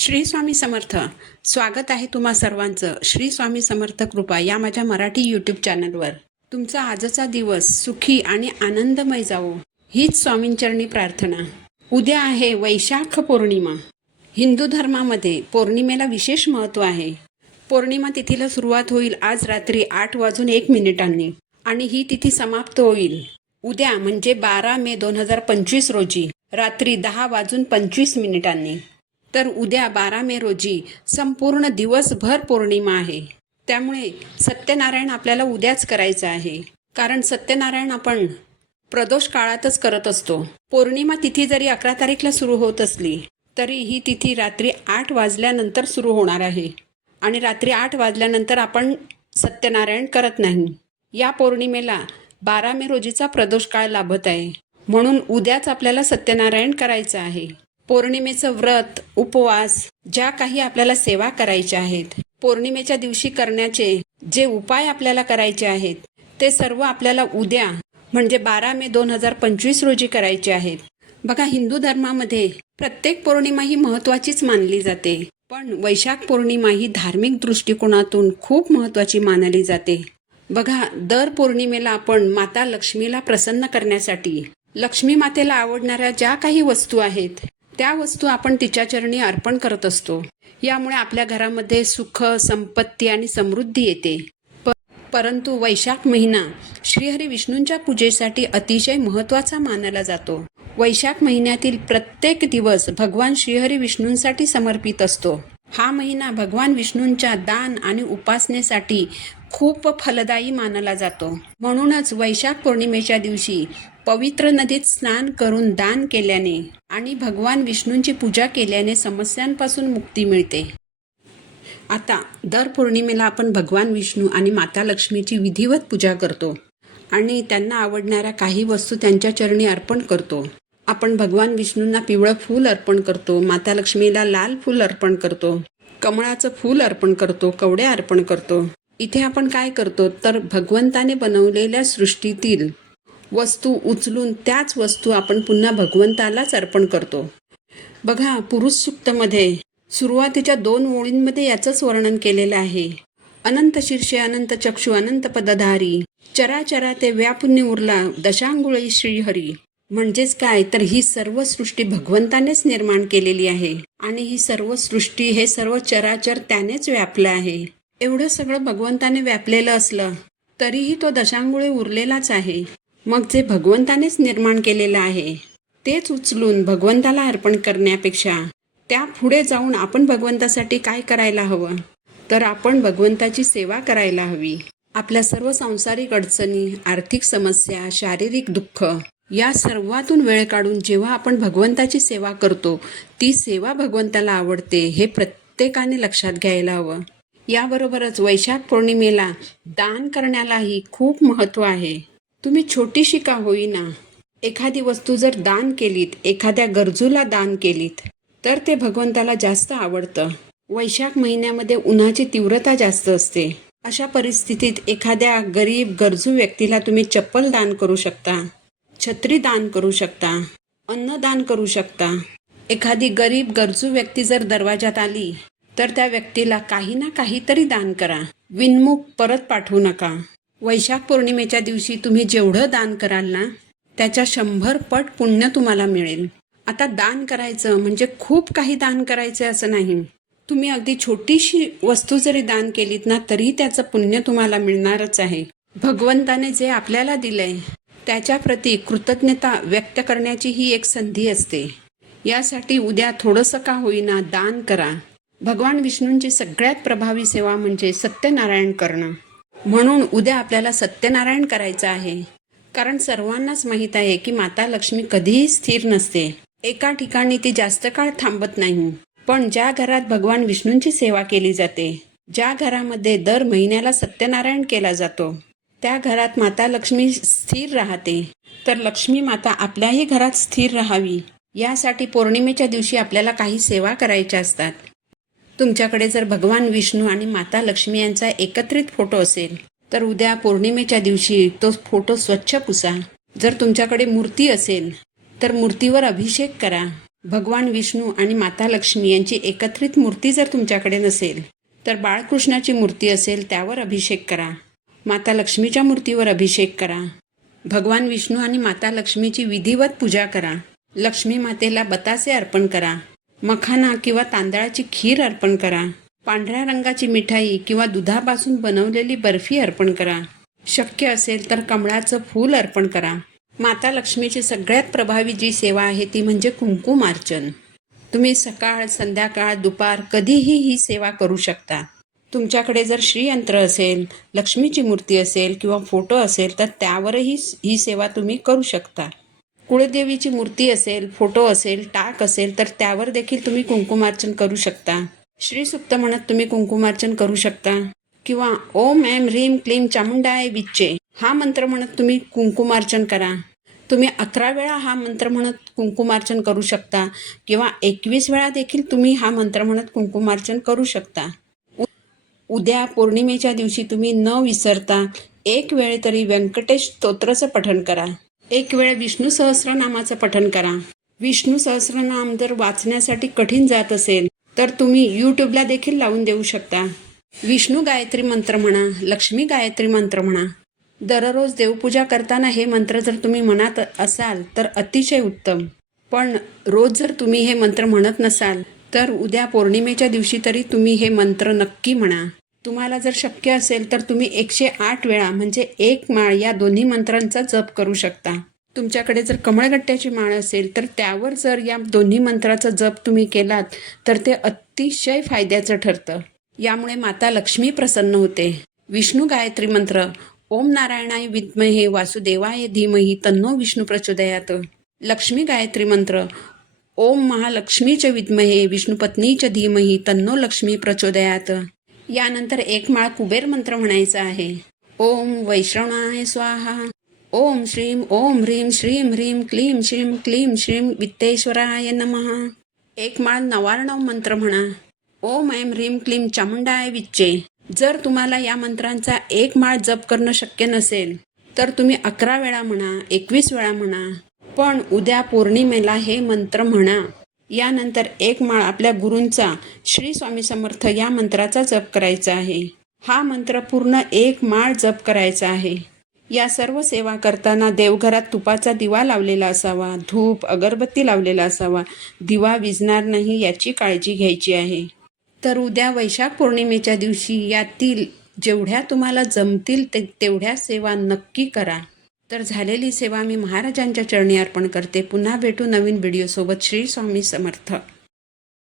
श्री स्वामी समर्थ. स्वागत आहे तुम्हा सर्वांचं. श्री स्वामी समर्थ कृपा या माझ्या मराठी यूट्यूब चॅनलवर तुमचा आजचा दिवस सुखी आणि आनंदमय जावो. हीच स्वामींचरणी प्रार्थना. उद्या आहे वैशाख पौर्णिमा. हिंदू धर्मामध्ये पौर्णिमेला विशेष महत्त्व आहे. पौर्णिमा तिथीला सुरुवात होईल आज रात्री आठ वाजून एक मिनिटांनी आणि ही तिथी समाप्त होईल. उद्या म्हणजे बारा मे दोन हजार पंचवीस रोजी रात्री दहा वाजून पंचवीस मिनिटांनी. तर उद्या बारा मे रोजी संपूर्ण दिवसभर पौर्णिमा आहे. त्यामुळे सत्यनारायण आपल्याला उद्याच करायचं आहे. कारण सत्यनारायण आपण प्रदोष काळातच करत असतो. पौर्णिमा तिथी जरी अकरा तारीखला सुरू होत असली तरी ही तिथी रात्री आठ वाजल्यानंतर सुरू होणार आहे. आणि रात्री आठ वाजल्यानंतर आपण सत्यनारायण करत नाही. या पौर्णिमेला बारा मे रोजीचा प्रदोष काळ लाभत आहे. म्हणून उद्याच आपल्याला सत्यनारायण करायचं आहे. पौर्णिमेचं व्रत उपवास ज्या काही आपल्याला सेवा करायच्या आहेत पौर्णिमेच्या दिवशी करण्याचे जे उपाय आपल्याला करायचे आहेत ते सर्व आपल्याला उद्या म्हणजे बारा मे दोन हजार पंचवीस रोजी करायचे आहेत. बघा हिंदू धर्मामध्ये प्रत्येक पौर्णिमा ही महत्वाचीच मानली जाते. पण वैशाख पौर्णिमा ही धार्मिक दृष्टिकोनातून खूप महत्वाची मानली जाते. बघा दर पौर्णिमेला आपण माता लक्ष्मीला प्रसन्न करण्यासाठी लक्ष्मी मातेला आवडणाऱ्या ज्या काही वस्तू आहेत त्या वस्तू आपण तिच्या चरणी अर्पण करत असतो. यामुळे आपल्या घरामध्ये सुख संपत्ती आणि समृद्धी येते. परंतु वैशाख महिना श्रीहरी विष्णूंच्या पूजेसाठी अतिशय महत्त्वाचा मानला जातो. वैशाख महिन्यातील प्रत्येक दिवस भगवान श्रीहरी विष्णूंसाठी समर्पित असतो. हा महिना भगवान विष्णूंच्या दान आणि उपासनेसाठी खूप फलदायी मानला जातो. म्हणूनच वैशाख पौर्णिमेच्या दिवशी पवित्र नदीत स्नान करून दान केल्याने आणि भगवान विष्णूंची पूजा केल्याने समस्यांपासून मुक्ती मिळते. आता दर पौर्णिमेला आपण भगवान विष्णू आणि माता लक्ष्मीची विधिवत पूजा करतो आणि त्यांना आवडणाऱ्या काही वस्तू त्यांच्या चरणी अर्पण करतो. आपण भगवान विष्णूंना पिवळं फूल अर्पण करतो माता लक्ष्मीला लाल फूल अर्पण करतो कमळाचं फूल अर्पण करतो कवड्या अर्पण करतो. इथे आपण काय करतो? तर भगवंताने बनवलेल्या सृष्टीतील वस्तू उचलून त्याच वस्तू आपण पुन्हा भगवंतालाच अर्पण करतो. बघा पुरुष सुक्तमध्ये सुरुवातीच्या दोन ओळींमध्ये याचंच वर्णन केलेलं आहे. अनंत शीर्षे अनंत चक्षु अनंत पदधारी चराचरा ते व्यापुण्य उरला दशांगुळी श्रीहरी. म्हणजेच काय? तर ही सर्व सृष्टी भगवंतानेच निर्माण केलेली आहे. आणि ही सर्व सृष्टी हे सर्व चराचर त्यानेच व्यापलं आहे. एवढं सगळं भगवंताने व्यापलेलं असलं तरीही तो दशांगुळे उरलेलाच आहे. मग जे भगवंतानेच निर्माण केलेलं आहे तेच उचलून भगवंताला अर्पण करण्यापेक्षा त्या पुढे जाऊन आपण भगवंतासाठी काय करायला हवं? तर आपण भगवंताची सेवा करायला हवी. आपल्या सर्व सांसारिक अडचणी आर्थिक समस्या शारीरिक दुःख या सर्वातून वेळ काढून जेव्हा आपण भगवंताची सेवा करतो ती सेवा भगवंताला आवडते हे प्रत्येकाने लक्षात घ्यायला हवं. याबरोबरच वैशाख पौर्णिमेला दान करण्यालाही खूप महत्त्व आहे. तुम्ही छोटीशी का होईना एखादी वस्तू जर दान केलीत एखाद्या गरजूला दान केलीत तर ते भगवंताला जास्त आवडतं. वैशाख महिन्यामध्ये उन्हाची तीव्रता जास्त असते. अशा परिस्थितीत एखाद्या गरीब गरजू व्यक्तीला तुम्ही चप्पल दान करू शकता छत्री दान करू शकता अन्न दान करू शकता. एखादी गरीब गरजू व्यक्ती जर दरवाजात आली तर त्या व्यक्तीला काही ना काहीतरी दान करा. विनमुख परत पाठवू नका. वैशाख पौर्णिमेच्या दिवशी तुम्ही जेवढं दान कराल ना त्याच्या शंभर पट पुण्य तुम्हाला मिळेल. आता दान करायचं म्हणजे खूप काही दान करायचं असं नाही. तुम्ही अगदी छोटीशी वस्तू जरी दान केलीत ना तरी त्याचं पुण्य तुम्हाला मिळणारच आहे. भगवंताने जे आपल्याला दिलंय त्याच्या प्रती कृतज्ञता व्यक्त करण्याची ही एक संधी असते. यासाठी उद्या थोडंसं का होईना दान करा. भगवान विष्णूंची सगळ्यात प्रभावी सेवा म्हणजे सत्यनारायण करणं. म्हणून उद्या आपल्याला सत्यनारायण करायचं आहे. कारण सर्वांनाच माहीत आहे की माता लक्ष्मी कधीही स्थिर नसते. एका ठिकाणी ती जास्त काळ थांबत नाही. पण ज्या घरात भगवान विष्णूंची सेवा केली जाते ज्या घरामध्ये दर महिन्याला सत्यनारायण केला जातो त्या घरात माता लक्ष्मी स्थिर राहते. तर लक्ष्मी माता आपल्याही घरात स्थिर राहावी. यासाठी पौर्णिमेच्या दिवशी आपल्याला काही सेवा करायच्या असतात. तुमच्याकडे जर भगवान विष्णू आणि माता लक्ष्मी यांचा एकत्रित फोटो असेल तर उद्या पौर्णिमेच्या दिवशी तो फोटो स्वच्छ पुसा. जर तुमच्याकडे मूर्ती असेल तर मूर्तीवर अभिषेक करा. भगवान विष्णू आणि माता लक्ष्मी यांची एकत्रित मूर्ती जर तुमच्याकडे नसेल तर बाळकृष्णाची मूर्ती असेल त्यावर अभिषेक करा. माता लक्ष्मीच्या मूर्तीवर अभिषेक करा. भगवान विष्णू आणि माता लक्ष्मीची विधिवत पूजा करा. लक्ष्मी मातेला बतासे अर्पण करा. मखाना किंवा तांदळाची खीर अर्पण करा. पांढऱ्या रंगाची मिठाई किंवा दुधापासून बनवलेली बर्फी अर्पण करा. शक्य असेल तर कमळाचं फूल अर्पण करा. माता लक्ष्मीची सगळ्यात प्रभावी जी सेवा आहे ती म्हणजे कुंकुमार्चन तुम्ही सकाळ संध्याकाळ दुपार कधीही ही सेवा करू शकता. तुमच्याकडे जर श्रीयंत्र असेल लक्ष्मीची मूर्ती असेल किंवा फोटो असेल तर त्यावरही ही सेवा तुम्ही करू शकता. कुळदेवीची मूर्ती असेल फोटो असेल टाक असेल तर त्यावर देखील तुम्ही कुंकुमार्चन करू शकता. श्रीसुक्त म्हणत तुम्ही कुंकुमार्चन करू शकता. किंवा ओम एम ह्रीम क्लीम चामुंडाय विच्चे. हा मंत्र म्हणत तुम्ही कुंकुमार्चन करा. तुम्ही अकरा वेळा हा मंत्र म्हणत कुंकुमार्चन करू शकता. किंवा एकवीस वेळा देखील तुम्ही हा मंत्र म्हणत कुंकुमार्चन करू शकता. उ- उद्या पौर्णिमेच्या दिवशी तुम्ही न विसरता एक वेळ तरी व्यंकटेश स्तोत्राचं पठण करा. एक वेळ विष्णू सहस्रनामाचं पठण करा. विष्णू सहस्रनाम जर वाचण्यासाठी कठीण जात असेल तर तुम्ही यूट्यूबला देखील लावून देऊ शकता. विष्णू गायत्री मंत्र म्हणा लक्ष्मी गायत्री मंत्र म्हणा. दररोज देवपूजा करताना हे मंत्र जर तुम्ही म्हणत असाल तर अतिशय उत्तम. पण रोज जर तुम्ही हे मंत्र म्हणत नसाल तर उद्या पौर्णिमेच्या दिवशी तरी तुम्ही हे मंत्र नक्की म्हणा. तुम्हाला जर शक्य असेल तर तुम्ही एकशे आठ वेळा म्हणजे एक माळ या दोन्ही मंत्रांचा जप करू शकता. तुमच्याकडे जर कमळगट्ट्याची माळ असेल तर त्यावर जर या दोन्ही मंत्राचा जप तुम्ही केलात तर ते अतिशय फायद्याचं ठरतं. यामुळे माता लक्ष्मी प्रसन्न होते. विष्णू गायत्री मंत्र ओम नारायणाय विद्महे वासुदेवाय धीमही तन्नो विष्णू प्रचोदयात. लक्ष्मी गायत्री मंत्र ओम महालक्ष्मीच विद्महे विष्णुपत्नीच धीमही तन्नो लक्ष्मी प्रचोदयात. यानंतर एक माळ कुबेर मंत्र म्हणायचा आहे. ओम वैष्णवाय स्वाहा. ओम श्रीम ओम ह्रीम श्रीम ह्रीम क्लीम श्रीम क्लीम श्रीम वित्तेश्वराय नमः. एक माळ नवार्णव मंत्र म्हणा. ओम ऐम ह्रीम क्लीम चामुंडाय विच्चे. जर तुम्हाला या मंत्रांचा एक माळ जप करणं शक्य नसेल तर तुम्ही अकरा वेळा म्हणा एकवीस वेळा म्हणा पण उद्या पौर्णिमेला हे मंत्र म्हणा. यानंतर एक माळ आपल्या गुरूंचा श्री स्वामी समर्थ या मंत्राचा जप करायचा आहे. हा मंत्र पूर्ण एक माळ जप करायचा आहे. या सर्व सेवा करताना देवघरात तुपाचा दिवा लावलेला असावा धूप अगरबत्ती लावलेला असावा दिवा विजणार नाही याची काळजी घ्यायची आहे. तर उद्या वैशाख पौर्णिमेच्या दिवशी यातील जेवढ्या तुम्हाला जमतील ते तेवढ्या सेवा नक्की करा. तर झालेली सेवा मी महाराजांच्या चरणी अर्पण करते. पुन्हा भेटू नवीन व्हिडिओसोबत श्री स्वामी समर्थ.